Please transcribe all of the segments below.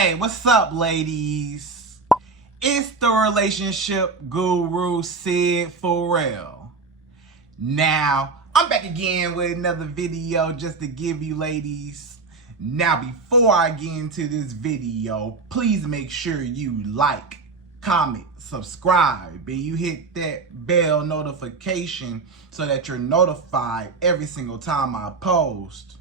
Hey, what's up, ladies? It's the relationship guru, Sydd Ferrell. Now, I'm back again with another video just to give you ladies. Now, before I get into this video, please make sure you like, comment, subscribe, and you hit that bell notification so that you're notified every single time I post.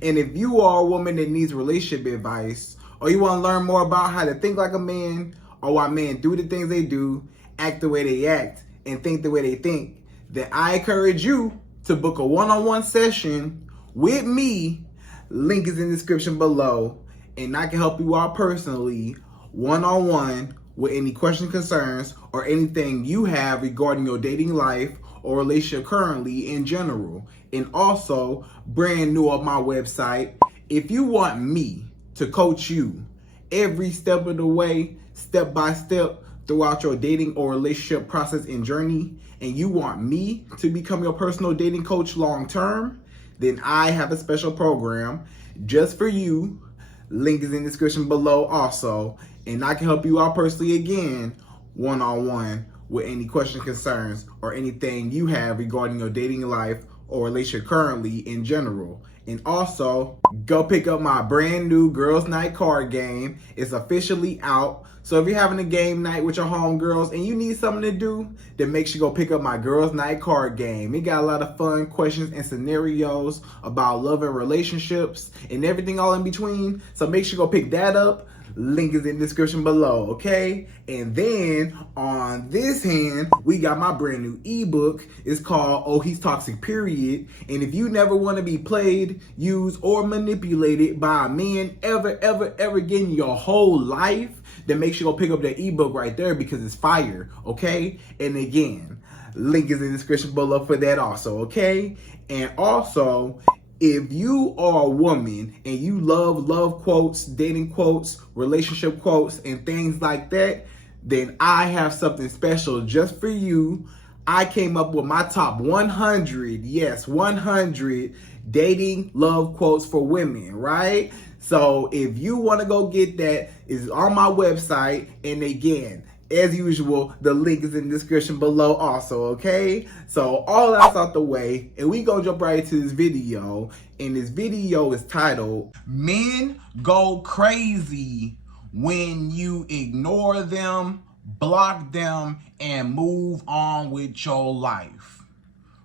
And if you are a woman that needs relationship advice, or you want to learn more about how to think like a man, or why men do the things they do, act the way they act, and think the way they think, then I encourage you to book a one-on-one session with me. Link is in the description below, and I can help you out personally, one-on-one, with any questions, concerns, or anything you have regarding your dating life or relationship currently in general. And also, brand new on my website, if you want me to coach you every step of the way, step by step, throughout your dating or relationship process and journey, and you want me to become your personal dating coach long term, then I have a special program just for you. Link is in the description below also, and I can help you out personally again, one-on-one, with any questions, concerns, or anything you have regarding your dating life or relationship currently in general. And also, go pick up my brand new Girls Night card game. It's officially out. So if you're having a game night with your homegirls and you need something to do, then make sure you go pick up my Girls Night card game. It got a lot of fun questions and scenarios about love and relationships and everything all in between. So make sure you go pick that up. Link is in the description below, okay? And then on this hand, we got my brand new ebook. It's called Oh He's Toxic Period. And if you never want to be played, used, or manipulated by a man ever again in your whole life, then make sure you go pick up that ebook right there because it's fire, okay? And again, link is in the description below for that also, okay? And also, if you are a woman and you love quotes, dating quotes, relationship quotes, and things like that, then I have something special just for you. I came up with my top 100, yes, 100 dating love quotes for women, right? So if you want to go get that, it's on my website. And again, as usual, the link is in the description below also, okay? So all that's out the way, and we gonna jump right into this video. And this video is titled, Men Go Crazy When You Ignore Them, Block Them, and Move On With Your Life.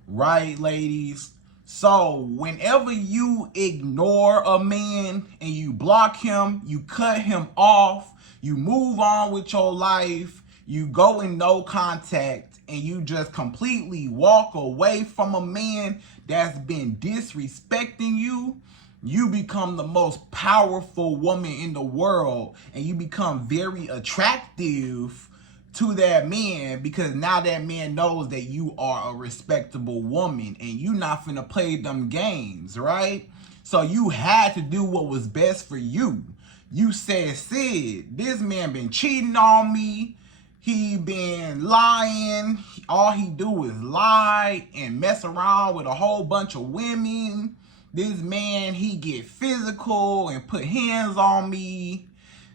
Right, ladies? So whenever you ignore a man and you block him, you cut him off, you move on with your life, you go in no contact, and you just completely walk away from a man that's been disrespecting you, you become the most powerful woman in the world, and you become very attractive to that man because now that man knows that you are a respectable woman and you not finna play them games, right? So you had to do what was best for you. You said, Sid, this man been cheating on me. He been lying. All he do is lie and mess around with a whole bunch of women. This man, he get physical and put hands on me.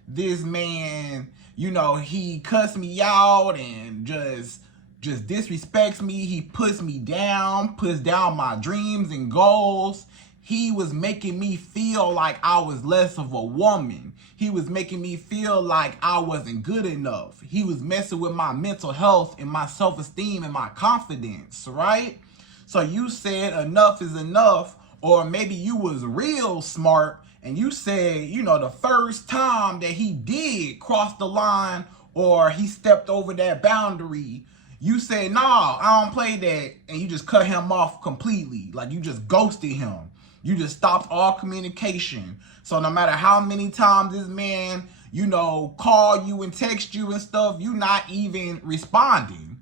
This man, you know, he cuss me out and just disrespects me. He puts me down, puts down my dreams and goals. He was making me feel like I was less of a woman. He was making me feel like I wasn't good enough. He was messing with my mental health and my self-esteem and my confidence, right? So you said enough is enough, or maybe you was real smart and you said, you know, the first time that he did cross the line or he stepped over that boundary, you said, nah, I don't play that, and you just cut him off completely. Like you just ghosted him. You just stopped all communication. So no matter how many times this man, you know, call you and text you and stuff, you not even responding.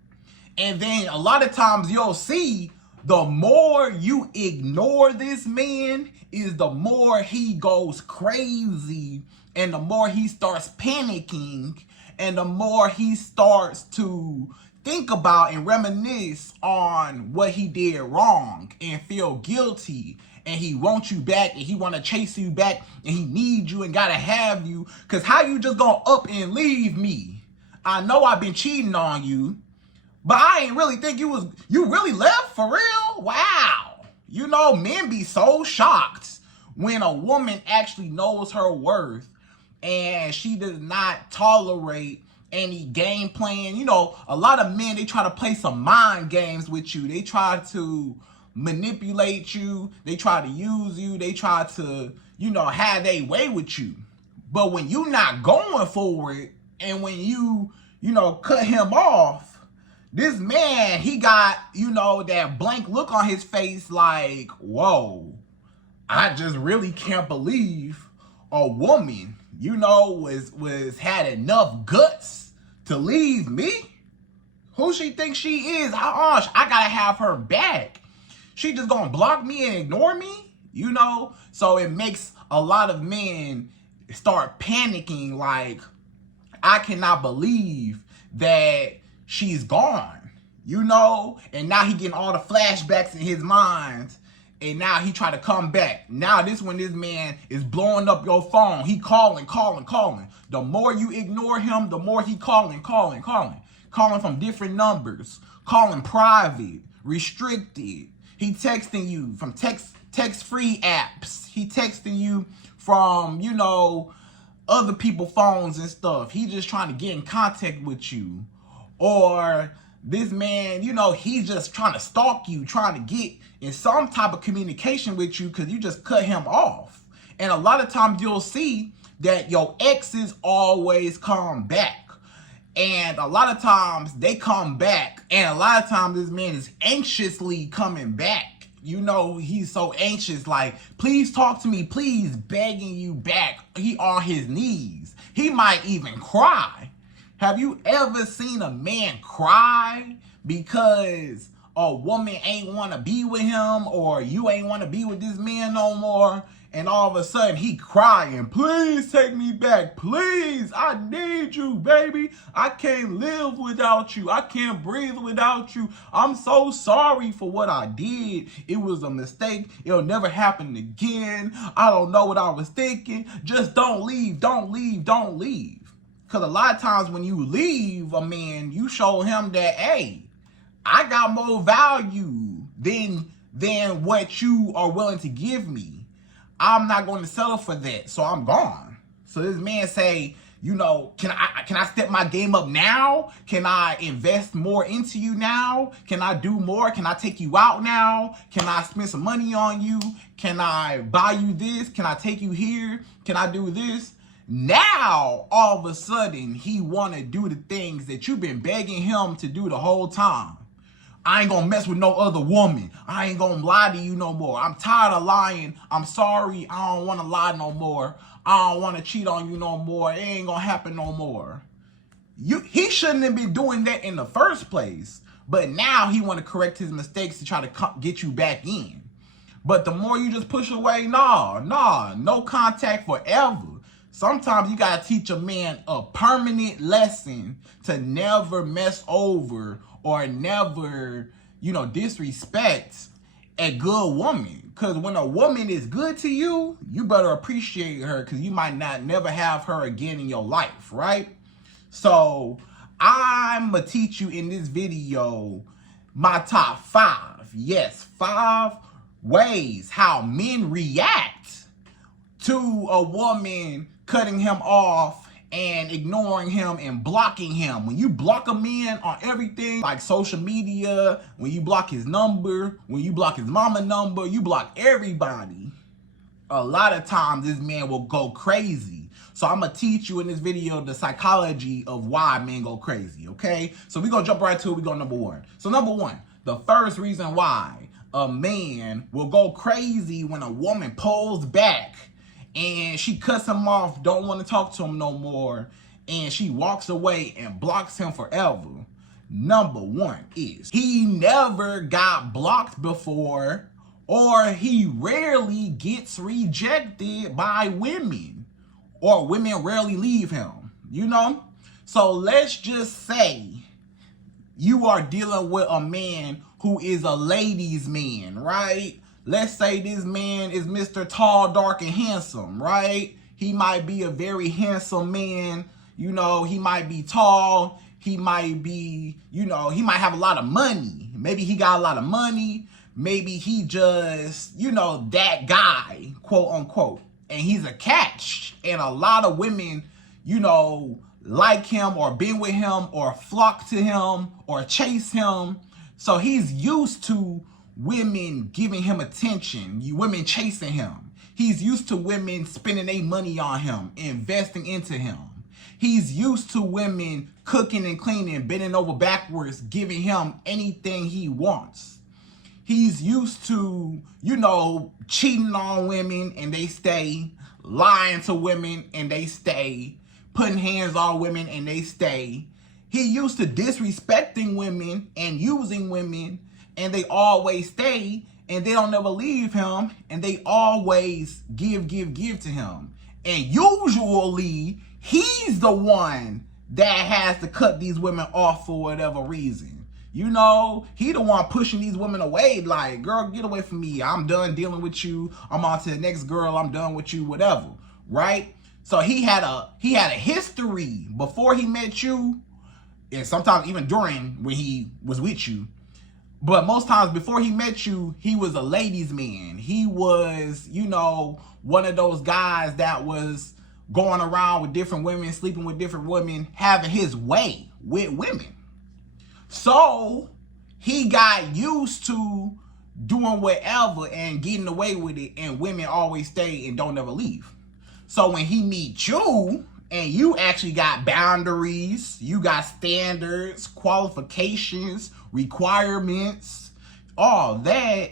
And then a lot of times you'll see the more you ignore this man is the more he goes crazy, and the more he starts panicking, and the more he starts to think about and reminisce on what he did wrong and feel guilty and he wants you back and he want to chase you back and he needs you and gotta have you, because how you just gonna up and leave me? I know I've been cheating on you, but I ain't really think you really left for real? Wow. You know, men be so shocked when a woman actually knows her worth and she does not tolerate any game playing. You know, a lot of men, they try to play some mind games with you. They try to manipulate you. They try to use you. They try to, you know, have their way with you. But when you not going for it, and when you know, cut him off, this man, he got, you know, that blank look on his face like, whoa, I just really can't believe a woman, you know, was had enough guts to leave me. Who she thinks she is? I gotta have her back. She just gonna block me and ignore me, you know? So it makes a lot of men start panicking like, I cannot believe that she's gone, you know? And now he getting all the flashbacks in his mind, and now he try to come back. Now this when this man is blowing up your phone. He calling. The more you ignore him, the more he calling from different numbers, calling private, restricted. He texting you from text-free apps. He texting you from, you know, other people's phones and stuff. He just trying to get in contact with you. Or this man, you know, he's just trying to stalk you, trying to get in some type of communication with you because you just cut him off. And a lot of times you'll see that your exes always come back. And a lot of times they come back, and a lot of times this man is anxiously coming back. You know, he's so anxious, like, please talk to me, please, begging you back. He on his knees. He might even cry. Have you ever seen a man cry because a woman ain't want to be with him, or you ain't want to be with this man no more, and all of a sudden he crying, please take me back, please, I need you, baby, I can't live without you, I can't breathe without you, I'm so sorry for what I did, it was a mistake, it'll never happen again, I don't know what I was thinking, just don't leave. Because a lot of times when you leave a man, you show him that, hey, I got more value than what you are willing to give me. I'm not going to settle for that, so I'm gone. So this man say, you know, can I step my game up now? Can I invest more into you now? Can I do more? Can I take you out now? Can I spend some money on you? Can I buy you this? Can I take you here? Can I do this? Now, all of a sudden, he want to do the things that you've been begging him to do the whole time. I ain't gonna mess with no other woman. I ain't gonna lie to you no more. I'm tired of lying. I'm sorry. I don't want to lie no more. I don't want to cheat on you no more. It ain't gonna happen no more. He shouldn't have been doing that in the first place. But now he want to correct his mistakes to try to get you back in. But the more you just push away, no contact forever. Sometimes you gotta teach a man a permanent lesson to never mess over or never, you know, disrespect a good woman. Because when a woman is good to you, you better appreciate her, because you might not never have her again in your life, right? So I'm going to teach you in this video my top 5. Yes, 5 ways how men react to a woman cutting him off and ignoring him and blocking him. When you block a man on everything, like social media, when you block his number, when you block his mama number, you block everybody, a lot of times this man will go crazy. So I'm gonna teach you in this video the psychology of why men go crazy, okay? So we're gonna jump right to it. We go number 1. So number 1, the first reason why a man will go crazy when a woman pulls back and she cuts him off, don't want to talk to him no more, and she walks away and blocks him forever. Number 1 is he never got blocked before, or he rarely gets rejected by women, or women rarely leave him, you know? So let's just say you are dealing with a man who is a ladies' man, right? let's say this man is Mr. Tall, Dark, and Handsome, right? He might be a very handsome man. You know, he might be tall. He might be, you know, he might have a lot of money. Maybe he got a lot of money. Maybe he just, you know, that guy, quote unquote. And he's a catch. And a lot of women, you know, like him or been with him or flock to him or chase him. So he's used to women giving him attention, women chasing him. He's used to women spending their money on him, investing into him. He's used to women cooking and cleaning, bending over backwards, giving him anything he wants. He's used to, you know, cheating on women and they stay, lying to women and they stay, putting hands on women and they stay. He used to disrespecting women and using women and they always stay and they don't never leave him and they always give to him. And usually he's the one that has to cut these women off for whatever reason. You know, he the one pushing these women away, like, girl, get away from me. I'm done dealing with you. I'm on to the next girl. I'm done with you, whatever, right? So he had a history before he met you, and sometimes even during when he was with you. But most times before he met you, he was a ladies' man. He was, you know, one of those guys that was going around with different women, sleeping with different women, having his way with women. So he got used to doing whatever and getting away with it, and women always stay and don't ever leave. So when he meets you and you actually got boundaries, you got standards, qualifications, requirements, all that,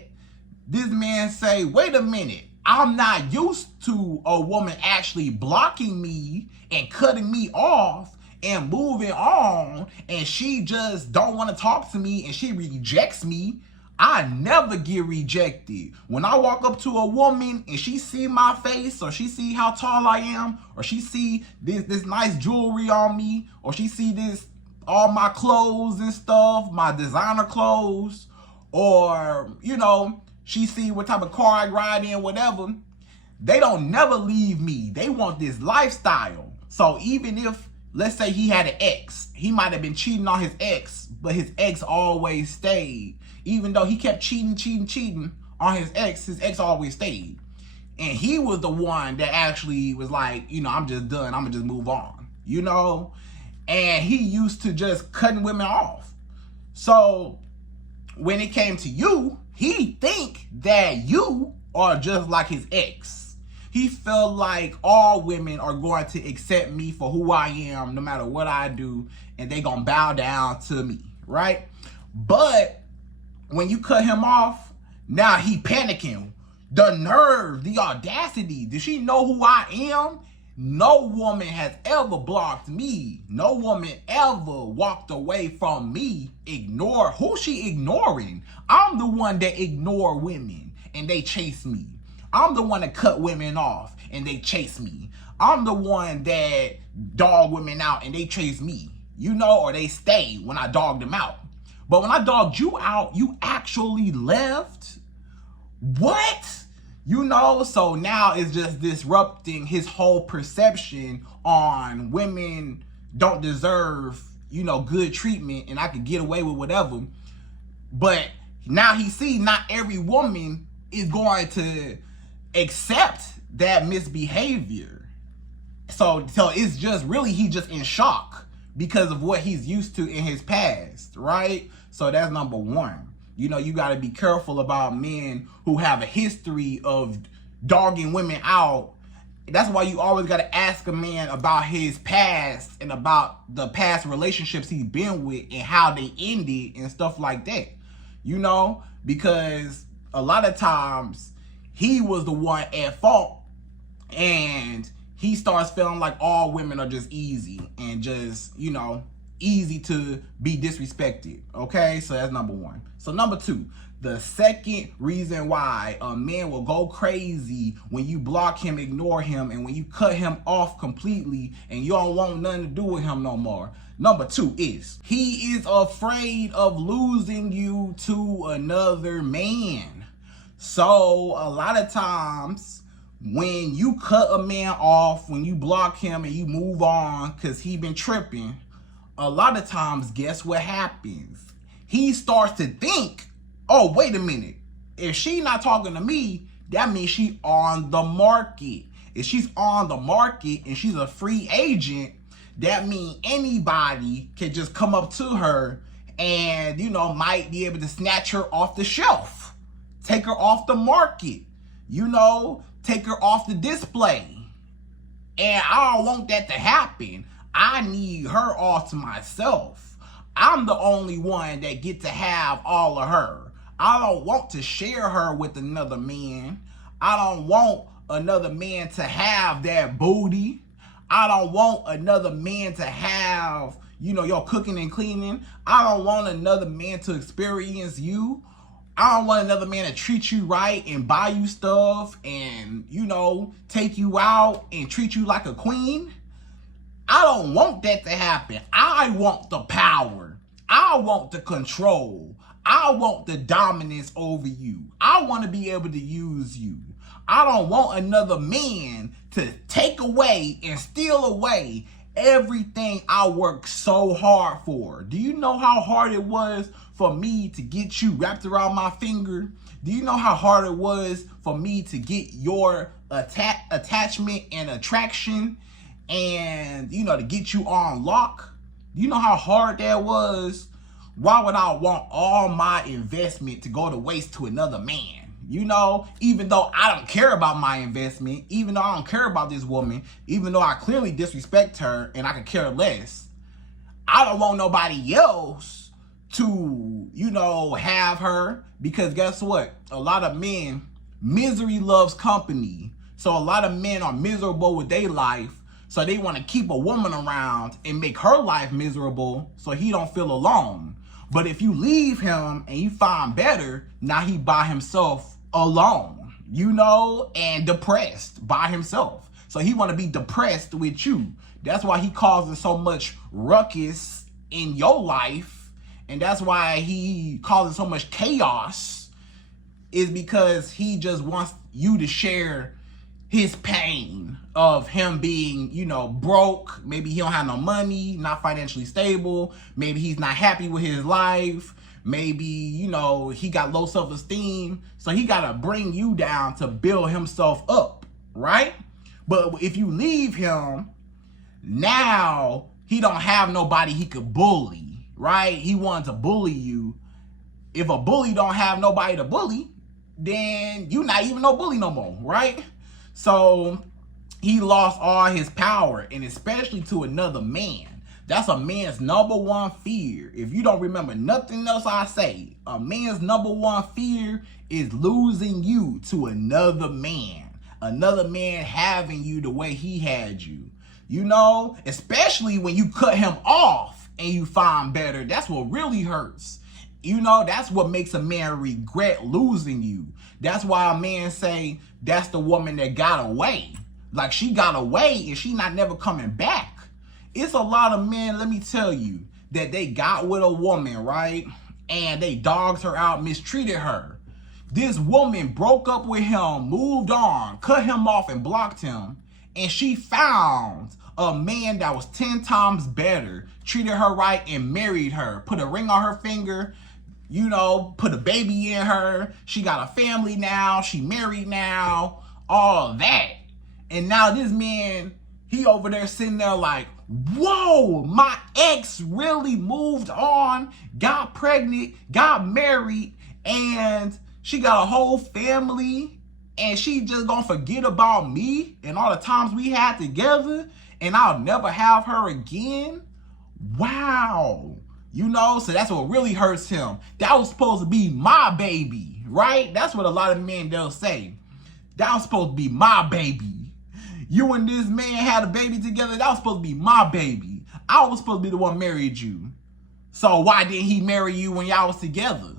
this man say, wait a minute, I'm not used to a woman actually blocking me and cutting me off and moving on, and she just don't want to talk to me and she rejects me. I never get rejected. When I walk up to a woman and she see my face, or she see how tall I am, or she see this nice jewelry on me, or she see this, all my clothes and stuff, my designer clothes, or, you know, she see what type of car I ride in, whatever, they don't never leave me. They want this lifestyle. So even if, let's say he had an ex, he might have been cheating on his ex, but his ex always stayed. Even though he kept cheating on his ex always stayed. And he was the one that actually was like, you know, I'm just done. I'm going to just move on, you know? And he used to just cutting women off. So when it came to you, he think that you are just like his ex. He felt like all women are going to accept me for who I am, no matter what I do, and they going to bow down to me, right? But when you cut him off, now he panicking. The nerve, the audacity. Does she know who I am? No woman has ever blocked me. No woman ever walked away from me. Ignore. Who she ignoring? I'm the one that ignore women and they chase me. I'm the one that cut women off and they chase me. I'm the one that dog women out and they chase me. You know, or they stay when I dog them out. But when I dogged you out, you actually left? What? You know, so now it's just disrupting his whole perception on women don't deserve, you know, good treatment and I could get away with whatever. But now he sees not every woman is going to accept that misbehavior. So it's just really, he just in shock because of what he's used to in his past, right? So that's number one. You know, you got to be careful about men who have a history of dogging women out. That's why you always got to ask a man about his past and about the past relationships he's been with and how they ended and stuff like that. You know, because a lot of times he was the one at fault and he starts feeling like all women are just easy and just, you know, easy to be disrespected. Okay, so that's number one. So number two, the second reason why a man will go crazy when you block him, ignore him, and when you cut him off completely and you don't want nothing to do with him no more. Number two is he is afraid of losing you to another man. So a lot of times when you cut a man off, when you block him and you move on because he been tripping, a lot of times, guess what happens? He starts to think, oh, wait a minute. If she not talking to me, that means she on the market. If she's on the market and she's a free agent, that means anybody can just come up to her and, you know, might be able to snatch her off the shelf, take her off the market, you know, take her off the display. And I don't want that to happen. I need her all to myself. I'm the only one that get to have all of her. I don't want to share her with another man. I don't want another man to have that booty. I don't want another man to have, you know, your cooking and cleaning. I don't want another man to experience you. I don't want another man to treat you right and buy you stuff and, you know, take you out and treat you like a queen. I don't want that to happen. I want the power. I want the control. I want the dominance over you. I want to be able to use you. I don't want another man to take away and steal away everything I worked so hard for. Do you know how hard it was for me to get you wrapped around my finger? Do you know how hard it was for me to get your attachment and attraction and, you know, to get you on lock? Do you know how hard that was? Why would I want all my investment to go to waste to another man? You know, even though I don't care about my investment, even though I don't care about this woman, even though I clearly disrespect her and I could care less, I don't want nobody else to, you know, have her, because guess what? A lot of men, misery loves company. So a lot of men are miserable with their life, so they want to keep a woman around and make her life miserable so he don't feel alone. But if you leave him and you find better, now he by himself alone, you know, and depressed by himself. So he want to be depressed with you. That's why he causes so much ruckus in your life. And that's why he causes so much chaos, is because he just wants you to share his pain of him being, you know, broke. Maybe he don't have no money, not financially stable. Maybe he's not happy with his life. Maybe, you know, he got low self-esteem. So he got to bring you down to build himself up, right? But if you leave him, now he don't have nobody he could bully, right? He wanted to bully you. If a bully don't have nobody to bully, then you not even no bully no more, right? So he lost all his power, and especially to another man. That's a man's number one fear. If you don't remember nothing else I say, a man's number one fear is losing you to another man. Another man having you the way he had you. You know, especially when you cut him off and you find better. That's what really hurts. You know, that's what makes a man regret losing you. That's why a man say that's the woman that got away. Like, she got away and she not never coming back. It's a lot of men, let me tell you, that they got with a woman, right? And they dogged her out, mistreated her. This woman broke up with him, moved on, cut him off and blocked him. And she found a man that was 10 times better, treated her right and married her, put a ring on her finger, you know, put a baby in her. She got a family now, she married now, all of that. And now this man, he over there sitting there like, whoa, my ex really moved on, got pregnant, got married, and she got a whole family, and she just gonna forget about me and all the times we had together, and I'll never have her again? Wow. You know, so that's what really hurts him. That was supposed to be my baby, right? That's what a lot of men, they'll say. That was supposed to be my baby. You and this man had a baby together. That was supposed to be my baby. I was supposed to be the one married you. So why didn't he marry you when y'all was together?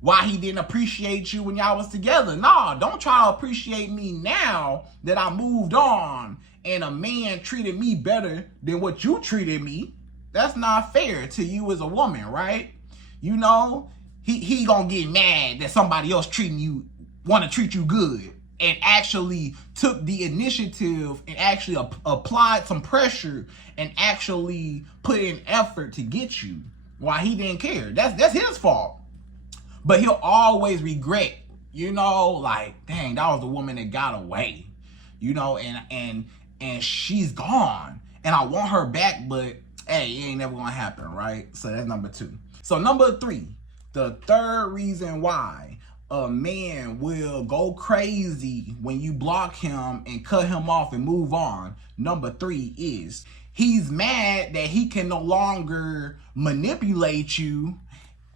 Why he didn't appreciate you when y'all was together? Nah, don't try to appreciate me now that I moved on and a man treated me better than what you treated me. That's not fair to you as a woman, right? You know, he gonna get mad that somebody else treating you want to treat you good and actually took the initiative and actually applied some pressure and actually put in effort to get you, while he didn't care. That's his fault. But he'll always regret, like, dang, that was the woman that got away, and she's gone. And I want her back, but hey, it ain't never gonna happen, right? So that's number 2. So number 3, the third reason why a man will go crazy when you block him and cut him off and move on. Number 3 is he's mad that he can no longer manipulate you,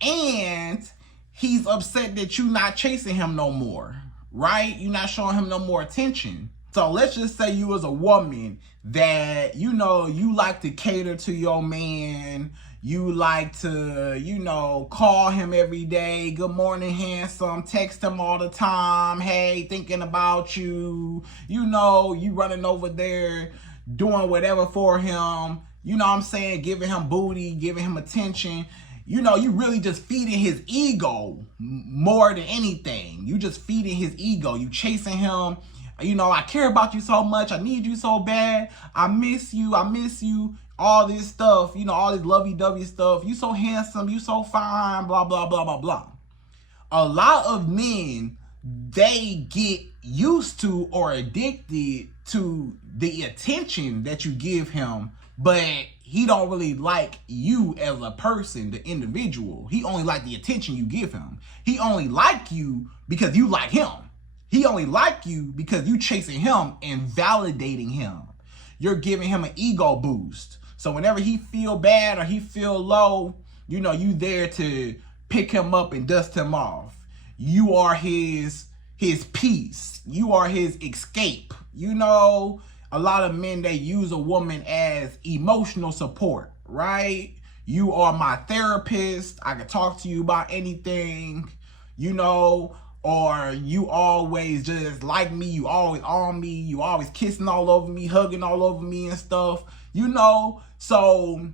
and he's upset that you're not chasing him no more, right? You're not showing him no more attention. So let's just say you as a woman that, you like to cater to your man. You like to, call him every day. Good morning, handsome. Text him all the time. Hey, thinking about you. You running over there, doing whatever for him. You know what I'm saying? Giving him booty, giving him attention. You really just feeding his ego more than anything. You just feeding his ego. You chasing him. I care about you so much. I need you so bad. I miss you. All this stuff, all this lovey-dovey stuff. You so handsome. You so fine. Blah, blah, blah, blah, blah. A lot of men, they get used to or addicted to the attention that you give him, but he don't really like you as a person, the individual. He only like the attention you give him. He only like you because you like him. He only like you because you chasing him and validating him. You're giving him an ego boost. So whenever he feel bad or he feel low, you there to pick him up and dust him off. You are his peace. You are his escape. A lot of men, they use a woman as emotional support, right? You are my therapist. I can talk to you about anything, or you always just like me. You always on me. You always kissing all over me, hugging all over me and stuff, So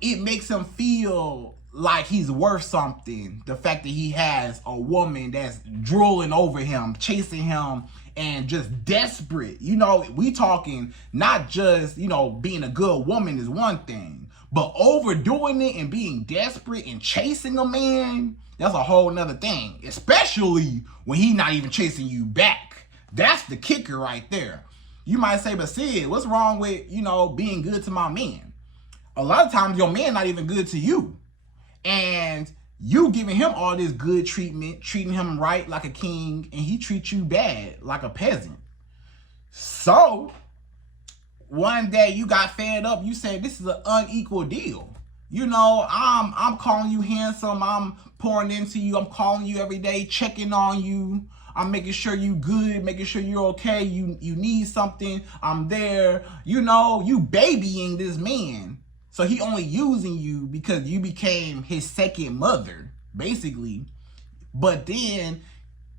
it makes him feel like he's worth something. The fact that he has a woman that's drooling over him, chasing him, and just desperate. We talking not just, being a good woman is one thing, but overdoing it and being desperate and chasing a man, that's a whole nother thing, especially when he's not even chasing you back. That's the kicker right there. You might say, but Syd, what's wrong with, being good to my man? A lot of times your man not even good to you. And you giving him all this good treatment, treating him right like a king, and he treats you bad like a peasant. So one day you got fed up. You said, this is an unequal deal. I'm calling you handsome. I'm pouring into you. I'm calling you every day, checking on you. I'm making sure you good, making sure you're okay. You need something, I'm there. You babying this man. So he only using you because you became his second mother, basically. But then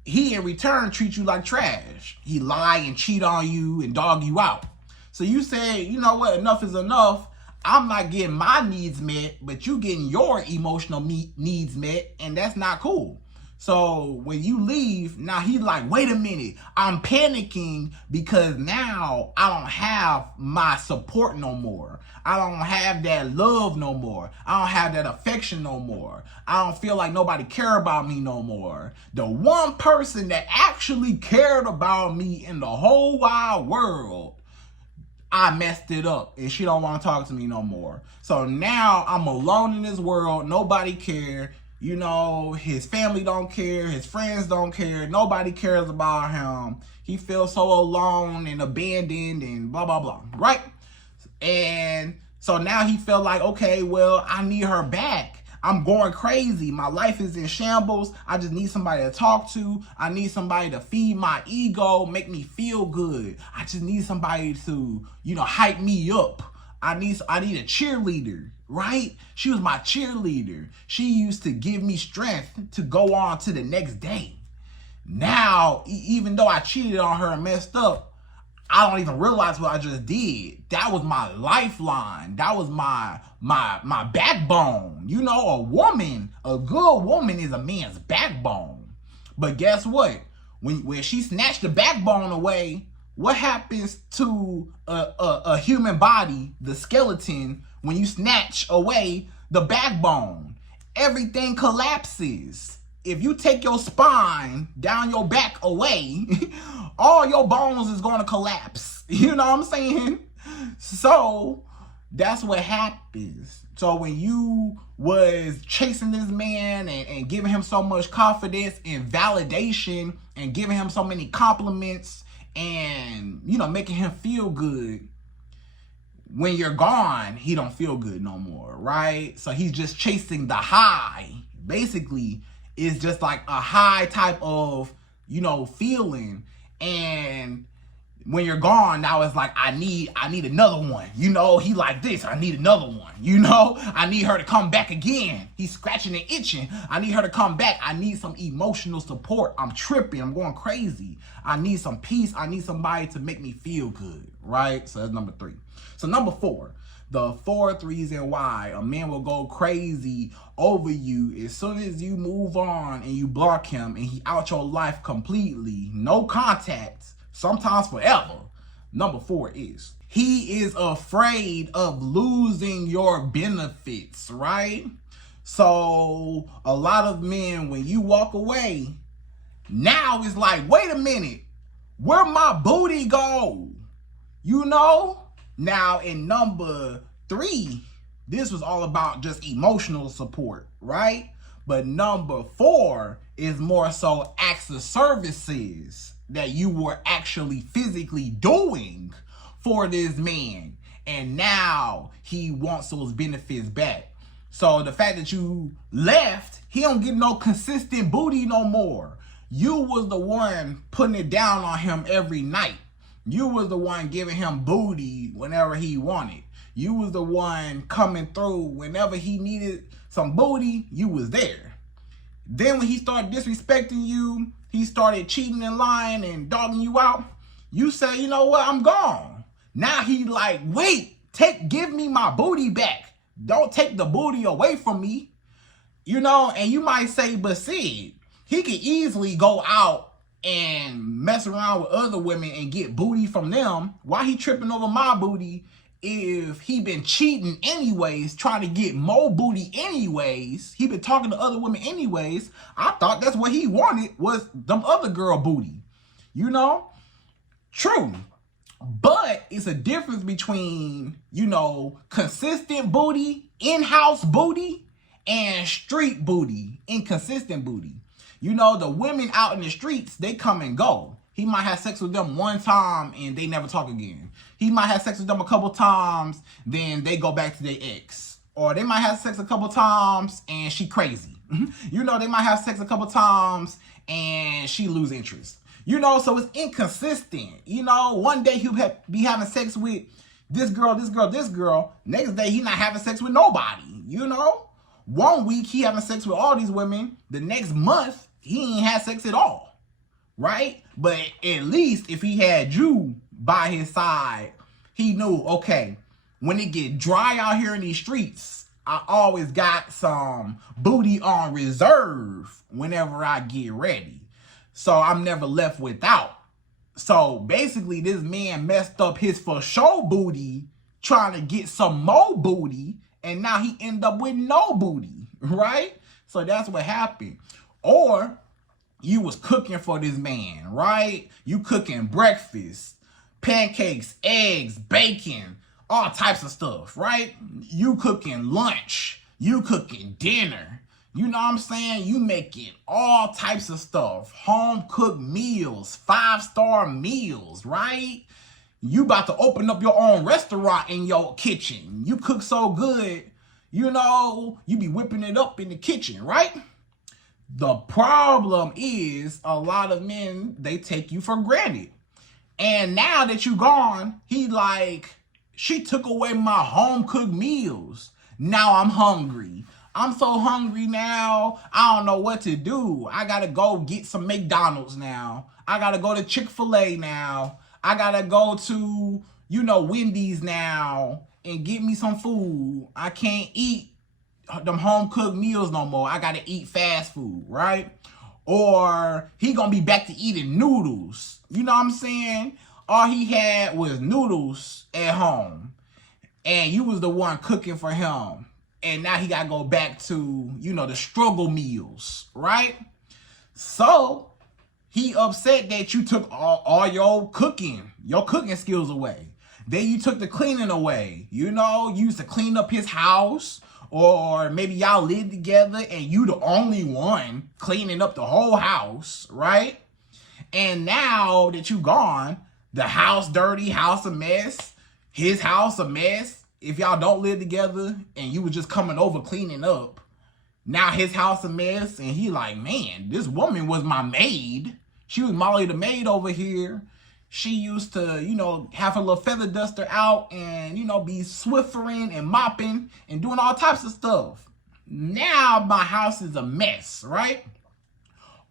he in return treats you like trash. He lie and cheat on you and dog you out. So you say, you know what, enough is enough. I'm not getting my needs met, but you getting your emotional needs met, and that's not cool. So when you leave, now he's like, wait a minute, I'm panicking because now I don't have my support no more. I don't have that love no more. I don't have that affection no more. I don't feel like nobody care about me no more. The one person that actually cared about me in the whole wide world, I messed it up and she don't want to talk to me no more. So now I'm alone in this world. Nobody care. His family don't care. His friends don't care. Nobody cares about him. He feels so alone and abandoned and blah, blah, blah. Right? And so now he felt like, okay, well, I need her back. I'm going crazy. My life is in shambles. I just need somebody to talk to. I need somebody to feed my ego, make me feel good. I just need somebody to, hype me up. I need a cheerleader, right? She was my cheerleader. She used to give me strength to go on to the next day. Now, even though I cheated on her and messed up, I don't even realize what I just did. That was my lifeline. That was my backbone. A woman, a good woman is a man's backbone. But guess what? when she snatched the backbone away, what happens to a human body, the skeleton, when you snatch away the backbone? Everything collapses. If you take your spine down your back away, all your bones is going to collapse. You know what I'm saying? So that's what happens. So when you was chasing this man and giving him so much confidence and validation and giving him so many compliments and, you know, making him feel good, when you're gone, he don't feel good no more, right? So he's just chasing the high. Basically, it's just like a high type of, you know, feeling. And when you're gone, now it's like, I need another one. You know, he like this, I need another one. You know, I need her to come back again. He's scratching and itching. I need her to come back. I need some emotional support. I'm tripping. I'm going crazy. I need some peace. I need somebody to make me feel good, right? So that's number 3. So number 4, the 4th reason why a man will go crazy over you as soon as you move on and you block him and he out your life completely, no contact, sometimes forever. Number 4 is he is afraid of losing your benefits, right? So a lot of men, when you walk away, now it's like, wait a minute, where my booty go? You know? Now in number 3, this was all about just emotional support, right? But number 4 is more so acts of services that you were actually physically doing for this man. And now he wants those benefits back. So the fact that you left, he don't get no consistent booty no more. You was the one putting it down on him every night. You was the one giving him booty whenever he wanted. You was the one coming through whenever he needed some booty, you was there. Then when he started disrespecting you, he started cheating and lying and dogging you out, you say, you know what, I'm gone. Now he like, wait, give me my booty back. Don't take the booty away from me. You know, and you might say, but Sydd, he could easily go out and mess around with other women and get booty from them. Why he tripping over my booty if he been cheating anyways, trying to get more booty anyways? He been talking to other women anyways. I thought that's what he wanted, was them other girl booty. You know? True. But it's a difference between, you know, consistent booty, in-house booty, and street booty, inconsistent booty. You know, the women out in the streets, they come and go. He might have sex with them one time and they never talk again. He might have sex with them a couple times, then they go back to their ex. Or they might have sex a couple times and she crazy. You know, they might have sex a couple times and she lose interest. You know, so it's inconsistent. You know, one day he'll be having sex with this girl, this girl, this girl. Next day he not having sex with nobody, you know? One week he having sex with all these women. The next month he ain't had sex at all, right? But at least if he had you by his side, he knew, okay, when it get dry out here in these streets, I always got some booty on reserve whenever I get ready. So I'm never left without. So basically this man messed up his for show booty trying to get some more booty, and now he end up with no booty, right? So that's what happened. Or you was cooking for this man, right? You cooking breakfast, pancakes, eggs, bacon, all types of stuff, right? You cooking lunch, you cooking dinner. You know what I'm saying? You making all types of stuff, home cooked meals, 5-star meals, right? You about to open up your own restaurant in your kitchen. You cook so good, you know, you be whipping it up in the kitchen, right? The problem is a lot of men, they take you for granted. And now that you gone, he like, she took away my home cooked meals. Now I'm hungry. I'm so hungry now, I don't know what to do. I gotta go get some McDonald's now. I gotta go to Chick-fil-A now. I gotta go to, you know, Wendy's now and get me some food. I can't eat them home cooked meals no more. I gotta eat fast food, right? Or he gonna be back to eating noodles. You know what I'm saying? All he had was noodles at home. And you was the one cooking for him. And now he gotta go back to, you know, the struggle meals, right? So he upset that you took all your cooking skills away. Then you took the cleaning away. You know, you used to clean up his house. Or maybe y'all live together and you the only one cleaning up the whole house, right? And now that you gone, the house dirty, house a mess, his house a mess. If y'all don't live together and you were just coming over cleaning up, now his house a mess, and he like, man, this woman was my maid. She was Molly the maid over here. She used to, you know, have her little feather duster out and, you know, be swiffering and mopping and doing all types of stuff. Now my house is a mess, right?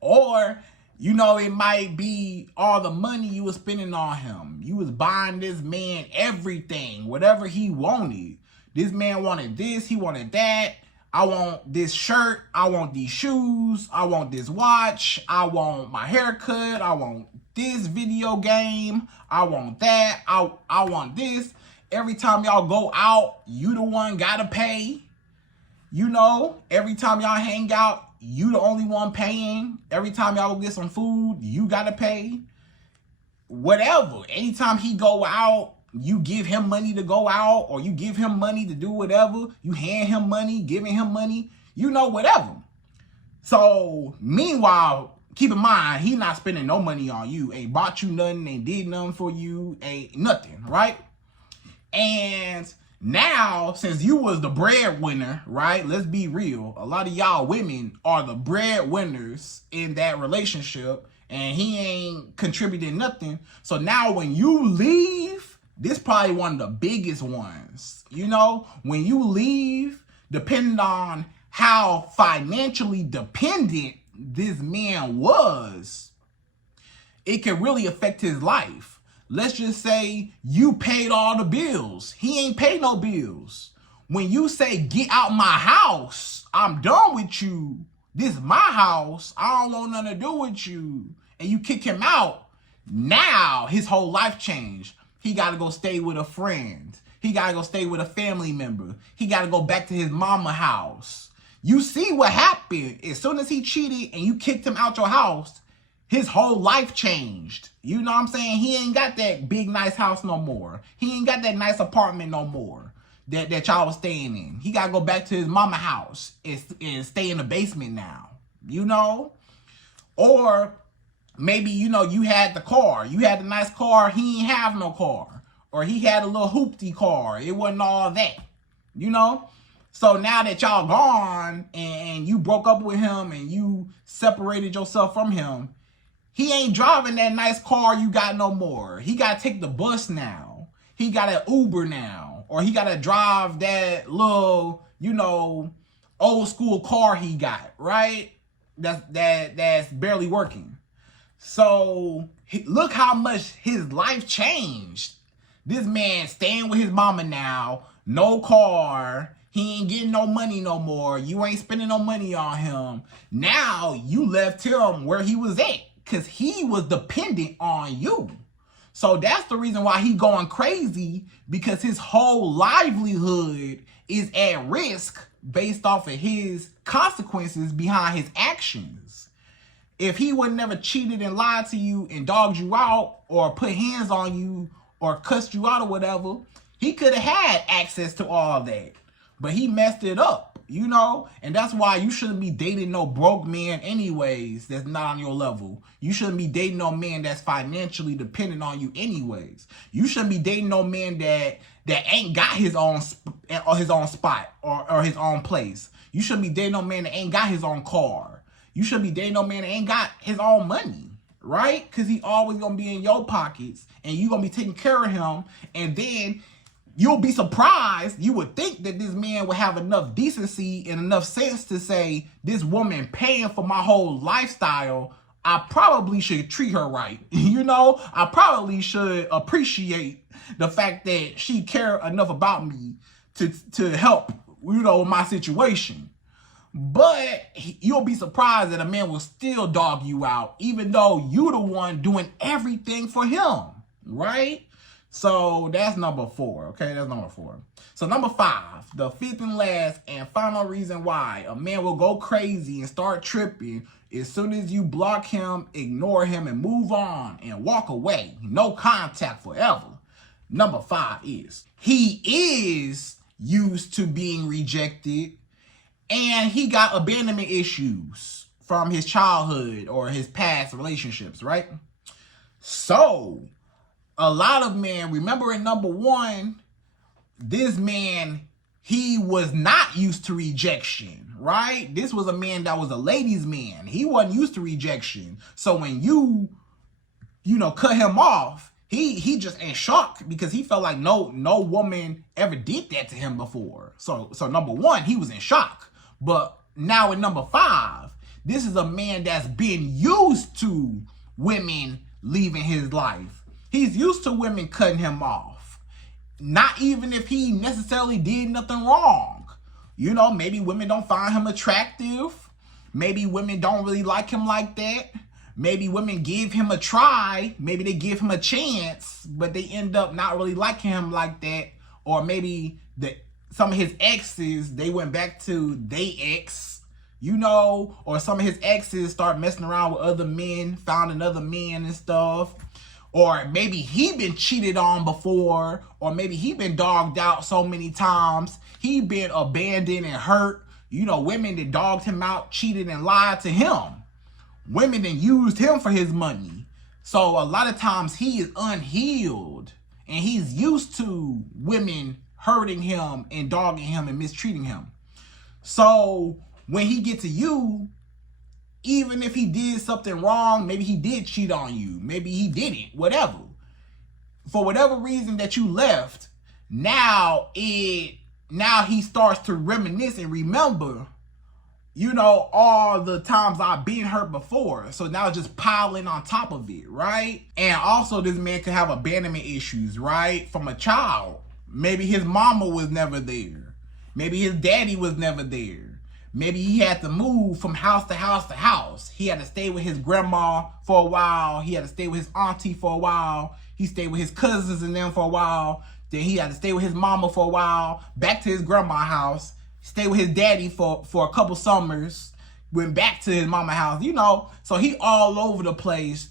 Or, you know, it might be all the money you was spending on him. You was buying this man everything, whatever he wanted. This man wanted this, he wanted that. I want this shirt, I want these shoes, I want this watch, I want my haircut, I want this video game, I want that, I want this. Every time y'all go out, you the one gotta pay. You know, every time y'all hang out, you the only one paying. Every time y'all go get some food, you gotta pay. Whatever. Anytime he go out, you give him money to go out, or you give him money to do whatever. You hand him money, giving him money, you know, whatever. So, meanwhile, keep in mind, he not spending no money on you. Ain't bought you nothing, ain't did nothing for you, ain't nothing, right? And now, since you was the breadwinner, right? Let's be real. A lot of y'all women are the breadwinners in that relationship, and he ain't contributing nothing. So now when you leave, this probably one of the biggest ones. You know, when you leave, depending on how financially dependent this man was, it can really affect his life. Let's just say you paid all the bills. He ain't paid no bills. When you say, get out my house, I'm done with you. This is my house. I don't want nothing to do with you. And you kick him out. Now his whole life changed. He got to go stay with a friend. He got to go stay with a family member. He got to go back to his mama house. You see what happened. As soon as he cheated and you kicked him out your house, his whole life changed. You know what I'm saying? He ain't got that big, nice house no more. He ain't got that nice apartment no more that y'all was staying in. He got to go back to his mama house and stay in the basement now. You know? Or maybe, you know, you had the car. You had the nice car. He ain't have no car. Or he had a little hoopty car. It wasn't all that. You know? So now that y'all gone and you broke up with him and you separated yourself from him, he ain't driving that nice car you got no more. He got to take the bus now. He got an Uber now. Or he got to drive that little, you know, old school car he got, right? That's barely working. So look how much his life changed. This man staying with his mama now, no car, he ain't getting no money no more. You ain't spending no money on him. Now you left him where he was at because he was dependent on you. So that's the reason why he going crazy, because his whole livelihood is at risk based off of his consequences behind his actions. If he would never cheated and lied to you and dogged you out or put hands on you or cussed you out or whatever, he could have had access to all that. But he messed it up, you know? And that's why you shouldn't be dating no broke man anyways that's not on your level. You shouldn't be dating no man that's financially dependent on you anyways. You shouldn't be dating no man that ain't got his own spot or his own place. You shouldn't be dating no man that ain't got his own car. You shouldn't be dating no man that ain't got his own money, right? Because he always going to be in your pockets and you going to be taking care of him. And then you'll be surprised. You would think that this man would have enough decency and enough sense to say, this woman paying for my whole lifestyle, I probably should treat her right. You know, I probably should appreciate the fact that she cared enough about me to help, you know, my situation. But you'll be surprised that a man will still dog you out, even though you're the one doing everything for him, right? So that's number 4, okay? That's number 4. So number 5, the 5th and last and final reason why a man will go crazy and start tripping as soon as you block him, ignore him, and move on and walk away. No contact forever. Number 5 is he is used to being rejected, and he got abandonment issues from his childhood or his past relationships, right? So, a lot of men, remember in number 1, this man, he was not used to rejection, right? This was a man that was a ladies' man. He wasn't used to rejection. So when you cut him off, he just in shock because he felt like no woman ever did that to him before. So number 1, he was in shock. But now in number 5, this is a man that's been used to women leaving his life. He's used to women cutting him off. Not even if he necessarily did nothing wrong. You know, maybe women don't find him attractive. Maybe women don't really like him like that. Maybe women give him a try. Maybe they give him a chance, but they end up not really liking him like that. Or maybe some of his exes, they went back to their ex, or some of his exes start messing around with other men, found another men and stuff. Or maybe he been cheated on before, or maybe he been dogged out so many times. He been abandoned and hurt. Women that dogged him out, cheated and lied to him. Women that used him for his money. So a lot of times he is unhealed, and he's used to women hurting him and dogging him and mistreating him. So when he get to you, even if he did something wrong, maybe he did cheat on you, maybe he didn't, whatever. For whatever reason that you left, now he starts to reminisce and remember, all the times I've been hurt before. So now it's just piling on top of it, right? And also this man could have abandonment issues, right? From a child. Maybe his mama was never there. Maybe his daddy was never there. Maybe he had to move from house to house to house. He had to stay with his grandma for a while. He had to stay with his auntie for a while. He stayed with his cousins and them for a while. Then he had to stay with his mama for a while. Back to his grandma's house. Stayed with his daddy for a couple summers. Went back to his mama's house, So he all over the place.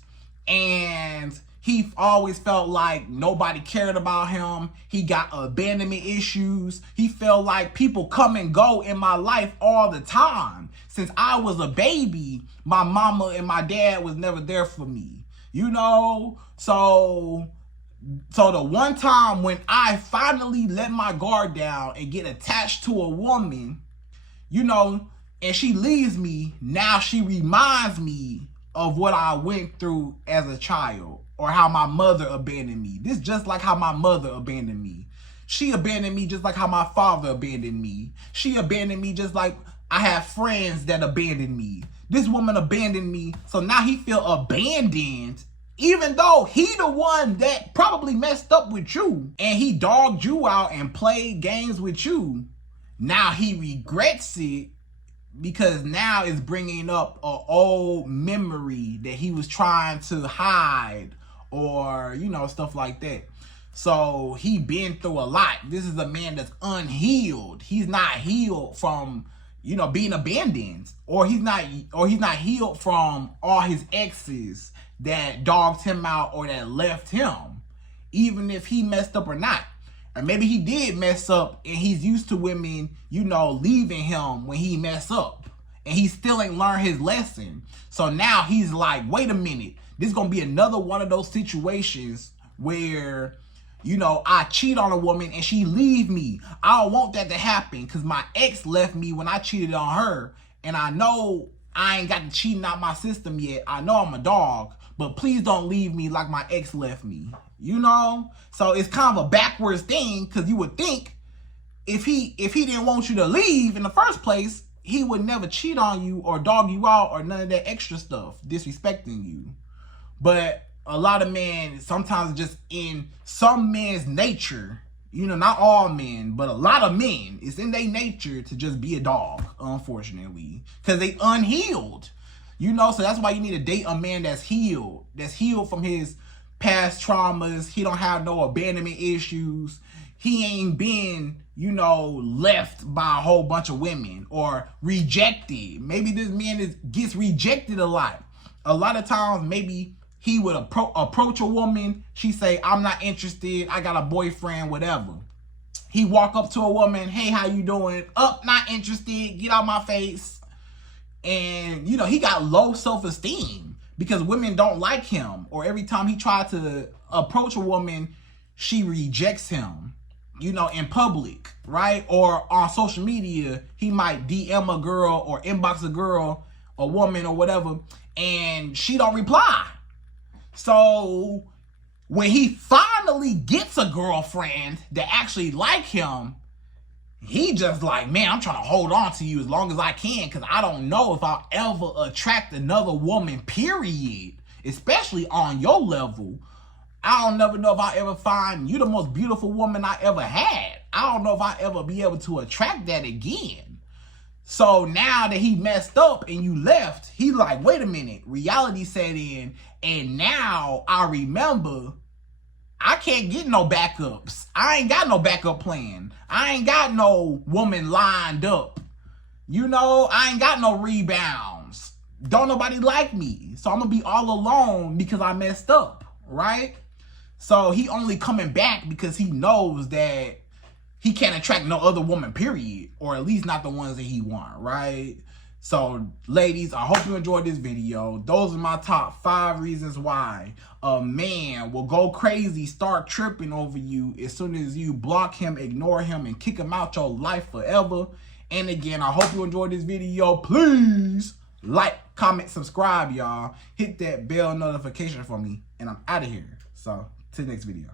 And he always felt like nobody cared about him. He got abandonment issues. He felt like people come and go in my life all the time. Since I was a baby, my mama and my dad was never there for me. So the one time when I finally let my guard down and get attached to a woman, and she leaves me, now she reminds me of what I went through as a child. Or how my mother abandoned me. This just like how my mother abandoned me. She abandoned me just like how my father abandoned me. She abandoned me just like I have friends that abandoned me. This woman abandoned me. So now he feel abandoned, even though he the one that probably messed up with you. And he dogged you out and played games with you. Now he regrets it because now it's bringing up an old memory that he was trying to hide. Or, stuff like that. So he been through a lot. This is a man that's unhealed. He's not healed from, being abandoned. Or he's not healed from all his exes that dogged him out or that left him. Even if he messed up or not. Or maybe he did mess up and he's used to women, leaving him when he messed up. And he still ain't learned his lesson. So now he's like, wait a minute. This is going to be another one of those situations where, I cheat on a woman and she leave me. I don't want that to happen because my ex left me when I cheated on her. And I know I ain't got the cheating out my system yet. I know I'm a dog, but please don't leave me like my ex left me. So it's kind of a backwards thing because you would think if he didn't want you to leave in the first place, he would never cheat on you or dog you out or none of that extra stuff, disrespecting you. But a lot of men, sometimes just in some men's nature, You know, not all men, but a lot of men, it's in their nature to just be a dog, unfortunately, because they unhealed. You know, so that's why you need to date a man that's healed from his past traumas. He don't have no abandonment issues. He ain't been, you know, left by a whole bunch of women or rejected. Maybe this man gets rejected a lot. A lot of times, maybe he would approach a woman. She say, I'm not interested. I got a boyfriend, whatever. He walk up to a woman. Hey, how you doing? Not interested. Get out my face. And, you know, he got low self-esteem because women don't like him. Or every time he tried to approach a woman, she rejects him, you know, in public, right? Or on social media, he might DM a girl or inbox a girl, a woman or whatever, and she don't reply. So when he finally gets a girlfriend that actually like him, he just like, man, I'm trying to hold on to you as long as I can because I don't know if I'll ever attract another woman, period, especially on your level. I don't never know if I ever find you the most beautiful woman I ever had. I don't know if I ever be able to attract that again. So now that he messed up and you left, he like, wait a minute, reality set in, and now I remember I can't get no backups. I ain't got no backup plan. I ain't got no woman lined up. You know, I ain't got no rebounds. Don't nobody like me. So I'm gonna be all alone because I messed up, right? So he only coming back because he knows that he can't attract no other woman, period. Or at least not the ones that he want, right? So, ladies, I hope you enjoyed this video. Those are my top 5 reasons why a man will go crazy, start tripping over you as soon as you block him, ignore him, and kick him out your life forever. And again, I hope you enjoyed this video. Please like, comment, subscribe, y'all. Hit that bell notification for me, and I'm out of here. So, to the next video.